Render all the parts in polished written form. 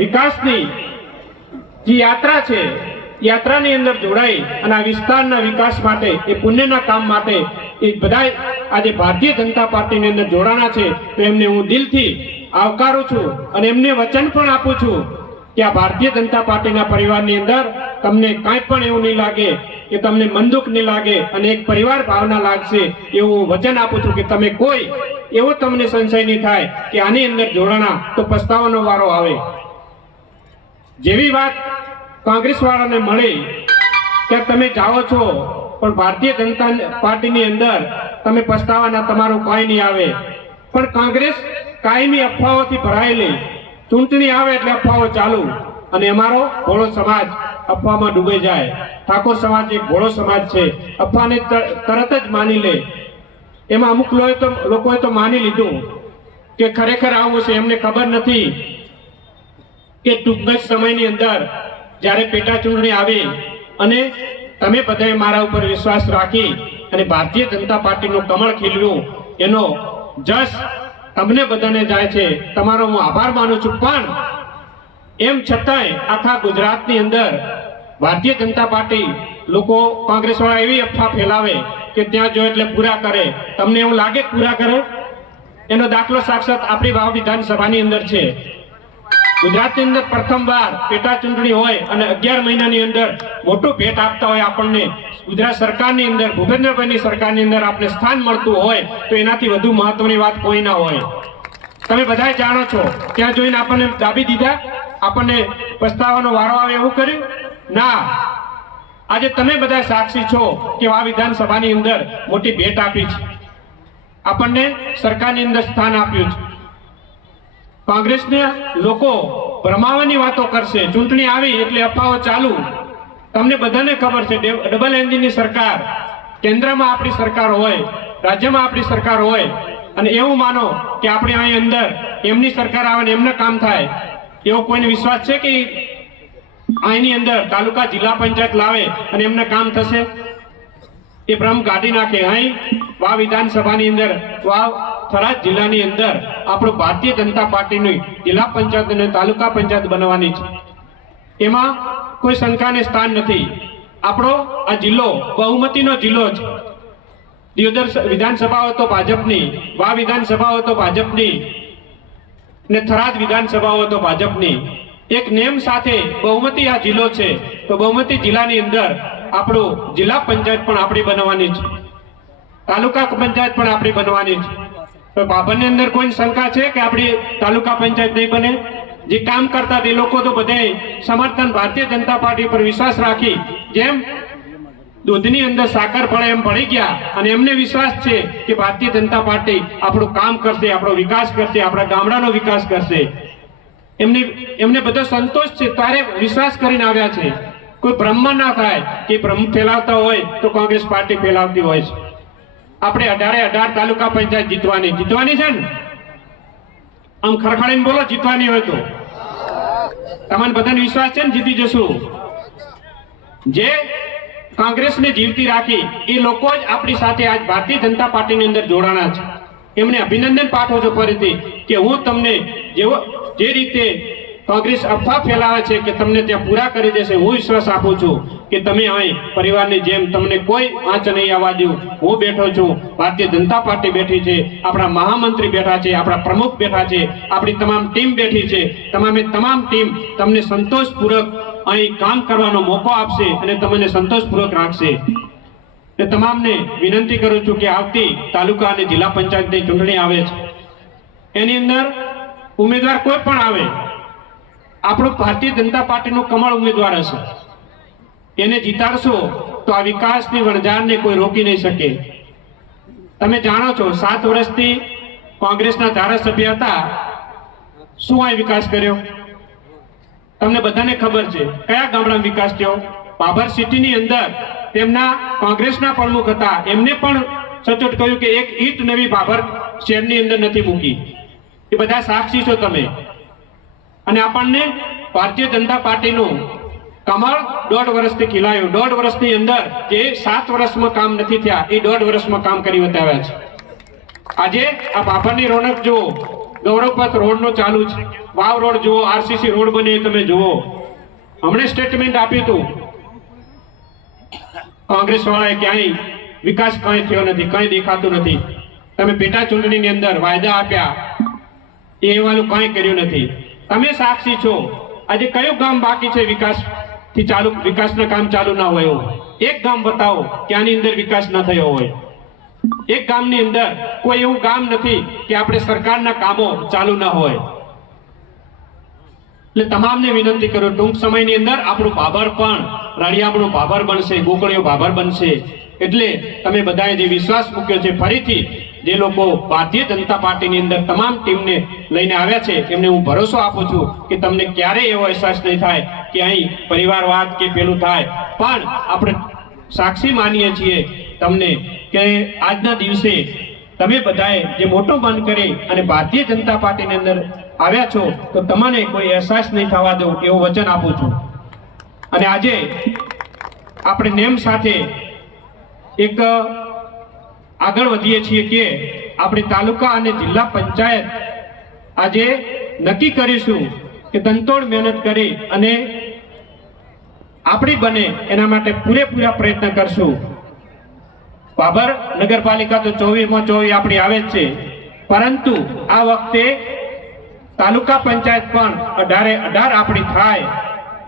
વિકાસની જે યાત્રા છે, યાત્રાની અંદર જોડાઈ અને આ વિસ્તારના વિકાસ માટે, એ પુણ્યના કામ માટે એ બધા આજે ભારતીય જનતા પાર્ટીની અંદર જોડાણા છે, તો એમને હું દિલથી આવકારું છું અને એમને વચન પણ આપું છું કે આ ભારતીય જનતા પાર્ટીના પરિવારની અંદર તમને કાંઈ પણ એવું નહીં લાગે, કે તમને મનદુખ નહીં લાગે અને એક પરિવાર ભાવના લાગશે, એવું હું વચન આપું છું કે તમે કોઈ એવો તમને સંશય નહીં થાય કે આની અંદર જોડાણા તો પસ્તાવાનો વારો આવે. જેવી વાત કોંગ્રેસ વાળાને મળી કે તમે જાઓ છો પણ ભારતીય જનતા પાર્ટીની અંદર તમે પસ્તાવાના તમારું કોઈ નહીં આવે, પણ કોંગ્રેસ કાયમી અફવાઓથી ભરાયેલી, ચૂંટણી આવે એટલે અફવાઓ ચાલુ, અને અમારો ભોળો સમાજ અફવામાં ડૂબી જાય. ઠાકોર સમાજ એક ભોળો સમાજ છે, અફવાને તરત જ માની લે. એમાં અમુક લોકોએ તો માની લીધું કે ખરેખર આવું છે. એમને ખબર નથી કે ટૂંક જ સમયની અંદર જ્યારે પેટા ચૂંટણી આવી અને તમે બધાએ મારા ઉપર વિશ્વાસ રાખી અને ભારતીય જનતા પાર્ટીનું કમળ ખીલ્યું, એનો જશ તમને બધાને જાય છે. તમારો હું આભાર માનું છું. પણ એમ છતાંય આખા ગુજરાતની અંદર ભારતીય જનતા પાર્ટી લોકો, કોંગ્રેસ વાળા એવી અફવા ફેલાવે કે ત્યાં જો એટલે પૂરા કરે. તમને એવું લાગે પૂરા કરે? એનો દાખલો સાક્ષાત આપણી વાવ વિધાનસભાની અંદર છે. ગુજરાતની અંદર પ્રથમવાર પેટા ચૂંટણી હોય અને 11 મહિનાની અંદર મોટું ભેટ આપતા હોય આપણને ગુજરાત સરકારની અંદર, ભૂપેન્દ્રભાઈની સરકારની અંદર આપણે સ્થાન મળતું હોય તો એનાથી વધુ મહત્વની વાત કોઈ ના હોય. તમે બધા જાણો છો, ત્યાં જોઈને આપણને દાબી દીધા, આપણને પસ્તાવાનો વારો આવે એવું કર્યું ના. આજે તમે બધા સાક્ષી છો કે આ વિધાનસભાની અંદર મોટી ભેટ આપી છે, આપણને સરકારની અંદર સ્થાન આપ્યું છે. કોંગ્રેસને લોકો ભ્રમાવાની વાતો કરશે, ચૂંટણી આવી એટલે અફવાઓ ચાલુ. તમને બધાને ખબર છે, ડબલ એન્જિનની સરકાર, કેન્દ્રમાં આપણી સરકાર હોય, રાજ્યમાં આપણી સરકાર હોય, અને એવું માનો કે આપણે અહીં અંદર એમની સરકાર આવે ને એમને કામ થાય, એવો કોઈને વિશ્વાસ છે કે અહીંની અંદર તાલુકા જિલ્લા પંચાયત લાવે અને એમને કામ થશે? એ ભ્રમ કાઢી નાખે. અહીં વાવ વિધાનસભાની અંદર, વાવ થરાદ જિલ્લાની અંદર આપણું ભારતીય જનતા પાર્ટીની જિલ્લા પંચાયત અને તાલુકા પંચાયત બનવાની છે. એમાં કોઈ શંકાને સ્થાન નથી. આપણો આ જિલ્લો બહુમતીનો જિલ્લો છે. દિયોદર વિધાનસભા હોય તો ભાજપની, વાવ વિધાનસભા હોય તો ભાજપની, ને થરાદ વિધાનસભા હોય તો ભાજપની. એક નેમ સાથે બહુમતી આ જિલ્લો છે, તો બહુમતી જિલ્લાની અંદર આપણું જિલ્લા પંચાયત પણ આપણી બનવાની છે, તાલુકા પંચાયત પણ આપણી બનવાની છે. તો બાબરની અંદર કોઈ શંકા છે કે આપણી તાલુકા પંચાયત નહીં બને? જે કામ કરતા તે લોકો તો બધે સમર્થન ભારતીય જનતા પાર્ટી પર વિશ્વાસ રાખી, જેમ દૂધની અંદર સાકર ભળે એમ ભળી ગયા, અને એમને વિશ્વાસ છે કે ભારતીય જનતા પાર્ટી આપણું કામ કરશે, આપણો વિકાસ કરશે, આપણા ગામડાનો વિકાસ કરશે. એમને બધો સંતોષ છે, તારે વિશ્વાસ કરીને આવ્યા છે. કોઈ ભ્રમ ના થાય કે ભ્રમ ફેલાવતા હોય તો કોંગ્રેસ પાર્ટી ફેલાવતી હોય છે. આપણે 18 તાલુકા પંચાયત જીતવાની છે ને? આમ ખરખડીને બોલો, જીતવાની હોય તો. તમને બધાને વિશ્વાસ છે ને જીતી જશું? જે કોંગ્રેસને જીવતી રાખી એ લોકો જ આપણી સાથે આજ ભારતીય જનતા પાર્ટીની અંદર જોડાણા છે. એમને અભિનંદન પાઠવું છું ફરીથી કે હું તમને જે રીતે કોંગ્રેસ અફવા ફેલાવે છે કે તમને ત્યાં પૂરા કરી દેશે, હું વિશ્વાસ આપું છું કે તમે અહીં પરિવારની જેમ તમને કોઈ આંચ નહીં આવવા દઉં. હું બેઠો છું, ભારતીય જનતા પાર્ટી બેઠી છે, આપણા મહામંત્રી બેઠા છે, આપણા પ્રમુખ બેઠા છે, આપણી તમામ ટીમ બેઠી છે. તમામ ટીમ તમને સંતોષપૂર્વક અહીં કામ કરવાનો મોકો આપશે અને તમને સંતોષપૂર્વક રાખશે. તમામને વિનંતી કરું છું કે આવતી તાલુકા અને જિલ્લા પંચાયતની ચૂંટણી આવે છે, એની અંદર ઉમેદવાર કોઈ પણ આવે, આપણું ભારતીય જનતા પાર્ટીનું કમળ ઉમેદવાર હશે, એને જીતાડશો તો આ વિકાસની વણઝારને કોઈ રોકી નહીં શકે. તમે જાણો છો 7 વર્ષથી કોંગ્રેસના ધારાસભ્ય હતા, શું આ વિકાસ કર્યો? તમને બધાને ખબર છે. કયા ગામડામાં વિકાસ થયો? બાબર સિટીની અંદર તેમના કોંગ્રેસના પ્રમુખ હતા, એમને પણ સચોટ કહ્યું કે એક ઈંટ નવી બાબર શહેરની અંદર નથી મૂકી. એ બધા સાક્ષી છો તમે. અને આપણને ભારતીય જનતા પાર્ટીનું કમળ 1.5 વર્ષથી ખીલાયું. 1.5 વર્ષની અંદર જે 7 વર્ષમાં કામ નથી થયા, એ 1.5 વર્ષમાં કામ કરી બતાવ્યા છે. આજે આ બાબરની રોનક જુઓ, ગૌરવપથ રોડનો ચાલુ છે, વાવ રોડ જુઓ, આરસીસી રોડ બને એ તમે જુઓ. હમણે સ્ટેટમેન્ટ આપ્યું હતું કોંગ્રેસ વાળાએ, ક્યાંય વિકાસ કઈ થયો નથી, કઈ દેખાતું નથી. તમે પેટા ચૂંટણીની અંદર વાયદા આપ્યા એ વાળું કઈ કર્યું નથી. તમે સાક્ષી છો. આજે કયું ગામ બાકી છે વિકાસથી ચાલુ, વિકાસના કામ ચાલુ ના હોય એવું? એક ગામ બતાવો કે આની અંદર વિકાસ ન થયો હોય. એક ગામની અંદર કોઈ એવું ગામ નથી કે આપણે સરકારના કામો ચાલુ ન હોય. એટલે તમામને વિનંતી કરું, ટૂંક સમયની અંદર આપણું ભાભર પણ રળિયામણું ભાભર બનશે, ગોકળીઓ ભાભર બનશે. એટલે તમે બધાએ જે વિશ્વાસ મૂક્યો છે, ફરીથી જે લોકો ભારતીય જનતા પાર્ટીની અંદર તમામ ટીમને લઈને આવ્યા છે એમને હું ભરોસો આપું છું કે તમને ક્યારેય એવો અહેસાસ નહીં થાય કે અહીં પરિવારવાદ કે પેલું થાય. પણ આપણે સાક્ષી માનીએ છીએ તમને કે આજના દિવસે તમે બધાએ જે મોટો મન કરી અને ભારતીય જનતા પાર્ટીની અંદર આવ્યા છો તો તમને કોઈ અહેસાસ નહીં થવા દઉં એવું વચન આપું છું. અને આજે આપણે નેમ સાથે એક આગળ વધીએ છીએ કે આપણે તાલુકા અને જિલ્લા પંચાયત આજે નક્કી કરીશું કે તનતોડ મહેનત કરી અને આપણી બને એના માટે પૂરેપૂરા પ્રયત્ન કરશું. ભાભર નગરપાલિકા તો 24માં 24 આપણી આવે જ છે, પરંતુ આ વખતે તાલુકા પંચાયત પણ 18 આપણી થાય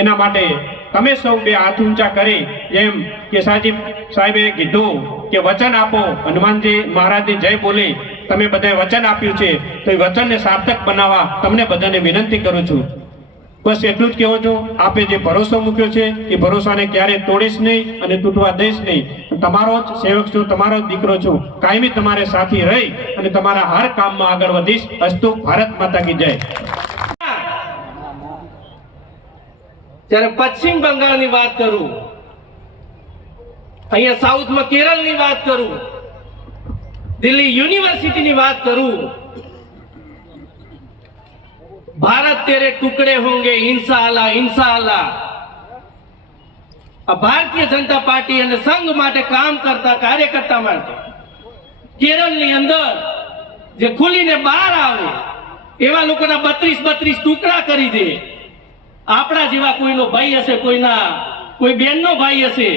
એના માટે તમે સૌ બે હાથ ઊંચા કરી, જેમ કે સાહેબે કીધું કે વચન આપો, હનુમાનજી મહારાજની જય બોલી તમે બધાએ વચન આપ્યું છે તો એ વચનને સાર્થક બનાવવા તમને બધાને વિનંતી કરું છું. બસ એટલું જ કહેવું છું. આપે જે ભરોસો મૂક્યો છે એ ભરોસાને ક્યારેય તોડીશ નહીં અને તૂટવા દઈશ નહીં. તમારો જ સેવક છું, તમારો જ દીકરો છું. કાયમી તમારે સાથી રહી અને તમારા હર કામમાં આગળ વધીશ. અસ્તુ. ભારત માતા કી જય. જ્યારે પશ્ચિમ બંગાળની વાત કરું, અહીંયા સાઉથમાં કેરળની વાત કરું, દિલ્હી યુનિવર્સિટીની વાત કરું, ભારત તેરે ટુકડે હોંગે ઇન્શાઅલ્લાહ ઇન્શાઅલ્લાહ. આ ભારતીય જનતા પાર્ટી અને સંઘ માટે કામ કરતા કાર્યકર્તા માટે કેરળની અંદર જે ખુલીને બહાર આવે એવા લોકોના 32 ટુકડા કરી દે. આપણા જેવા કોઈનો ભાઈ હશે, કોઈ બેનનો ભાઈ હશે,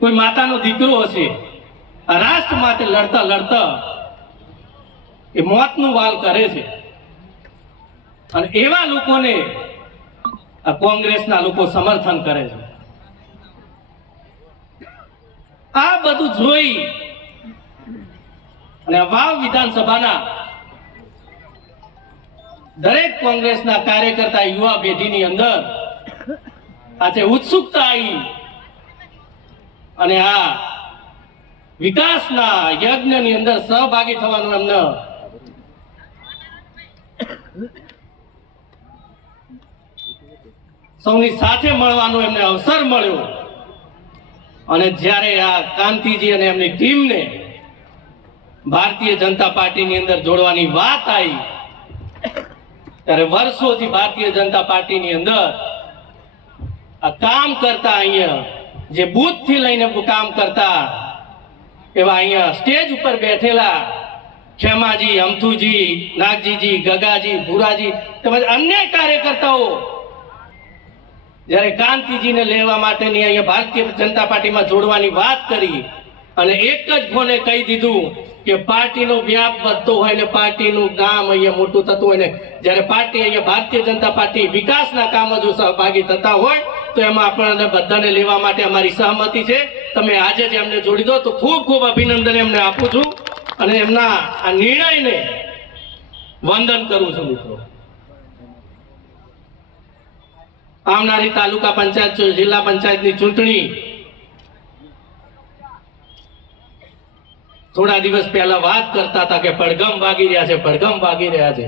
કોઈ માતાનો દીકરો હશે, આ રાષ્ટ્ર માટે લડતા લડતા એ મોતનું વાલ કરે છે. અને એવા લોકોને આ કોંગ્રેસના લોકો સમર્થન કરે છે. આ બધું જોઈ અને વાવ વિધાનસભાના દરેક કોંગ્રેસના કાર્યકર્તા યુવા પેઢીની અંદર આજે ઉત્સુકતા આવી અને આ વિકાસના યજ્ઞની અંદર સહભાગી થવાનું એમને સૌની સાથે મળવાનો એમને અવસર મળ્યો. અને જ્યારે આ કાંતિજી અને એમની ટીમને ભારતીય જનતા પાર્ટીની અંદર જોડવાની વાત આવી ત્યારે વર્ષોથી ભારતીય જનતા પાર્ટીની અંદર આ કામ કરતા, અહીંયા જે બૂથ થી લઈને કામ કરતા એવા અહીંયા સ્ટેજ ઉપર બેઠેલા ખેમાજી, અમથુજી, નાગજીજી, ગગાજી, ભુરાજી તેમજ અન્ય કાર્યકર્તાઓ જ્યારે કાંતિજીને લેવા માટેની અહીંયા ભારતીય જનતા પાર્ટીમાં જોડવાની વાત કરી અને એક જ ફોને કહી દીધું કે પાર્ટીનો વ્યાપ વધતો હોય ને પાર્ટીનું નામ અહીંયા મોટું થતું હોય ને જ્યારે પાર્ટી અહીંયા ભારતીય જનતા પાર્ટી વિકાસના કામો જો સહભાગી થતા હોય તો એમાં આપણને બધાને લેવા માટે અમારી સહમતિ છે. તમે આજે જ એમને જોડી દો તો ખૂબ ખૂબ અભિનંદન એમને આપું છું અને એમના આ નિર્ણયને વંદન કરું છું. મિત્રો, આવનારી તાલુકા પંચાયત, જિલ્લા પંચાયતની ચૂંટણી થોડા દિવસ પહેલા વાત કરતા હતા કે પડઘમ વાગી રહ્યા છે, પડઘમ વાગી રહ્યા છે,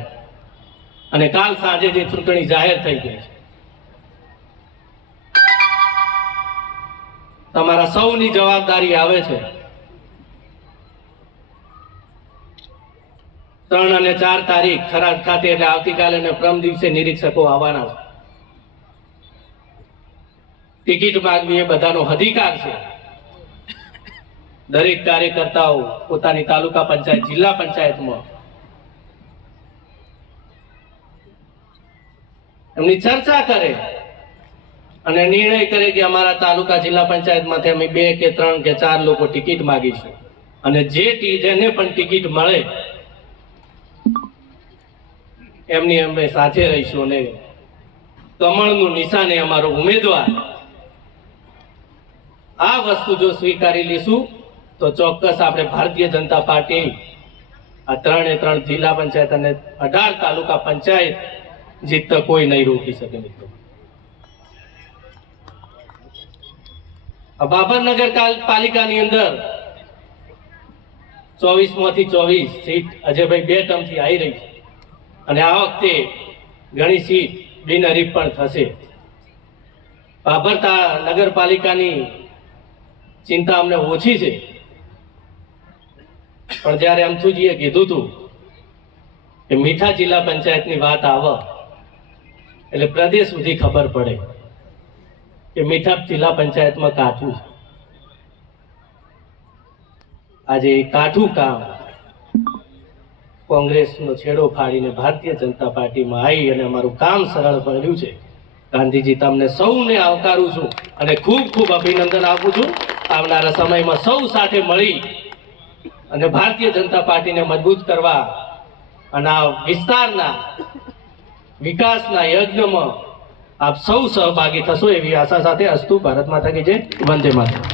અને કાલ સાંજે જે ચૂંટણી જાહેર થઈ ગઈ છે. તમારા સૌની જવાબદારી આવે છે. 3 અને 4 તારીખ થરાદ ખાતે એટલે આવતીકાલે અને પ્રમ દિવસે નિરીક્ષકો આવવાના છે. ટિકિટ માંગવી એ બધાનો અધિકાર છે. દરેક કાર્યકર્તાઓ પોતાની તાલુકા પંચાયત, જિલ્લા પંચાયતમાં એમની ચર્ચા કરે અને નિર્ણય કરે કે અમારા તાલુકા જિલ્લા પંચાયતમાંથી અમે 2 કે 3 કે 4 લોકો ટિકિટ માગીશું અને જેને પણ ટિકિટ મળે એમની અમે સાથે રહીશું અને કમળનું નિશાને અમારો ઉમેદવાર આ વસ્તુ જો સ્વીકારી લઈશું તો ચોક્કસ આપણે ભારતીય જનતા પાર્ટી આ 3 જિલ્લા પંચાયત અને 18 તાલુકા પંચાયત જીતતા કોઈ નહીં રોકી શકે મિત્રો. બાબર નગરપાલિકાની અંદર 24 માંથી 24 સીટ અજયભાઈ 2 ટર્મથી આવી રહી છે અને આ વખતે ઘણી સીટ બિનહરીફ પણ થશે. બાબર નગરપાલિકાની ચિંતા અમને ઓછી છે, પણ જ્યારે અમથુજીએ કીધું હતું કે મીઠા જિલ્લા પંચાયતની વાત આવે એટલે પ્રદેશ સુધી ખબર પડે કે મીઠા જિલ્લા પંચાયતમાં કાઠું છે. આજે કાઠું કામ કોંગ્રેસનો છેડો ફાડીને ભારતીય જનતા પાર્ટીમાં આવી અને અમારું કામ સરળ કર્યું છે. ગાંધીજી, તમને સૌને આવકારું છું અને ખૂબ ખૂબ અભિનંદન આપું છું. આવનારા સમયમાં સૌ સાથે મળી અને ભારતીય જનતા પાર્ટીને મજબૂત કરવા અને આ વિસ્તારના વિકાસના યજ્ઞમાં આપ સૌ સહભાગી થશો એવી આશા સાથે અસ્તુ. ભારત માતા કી જય. વંદે માતરમ.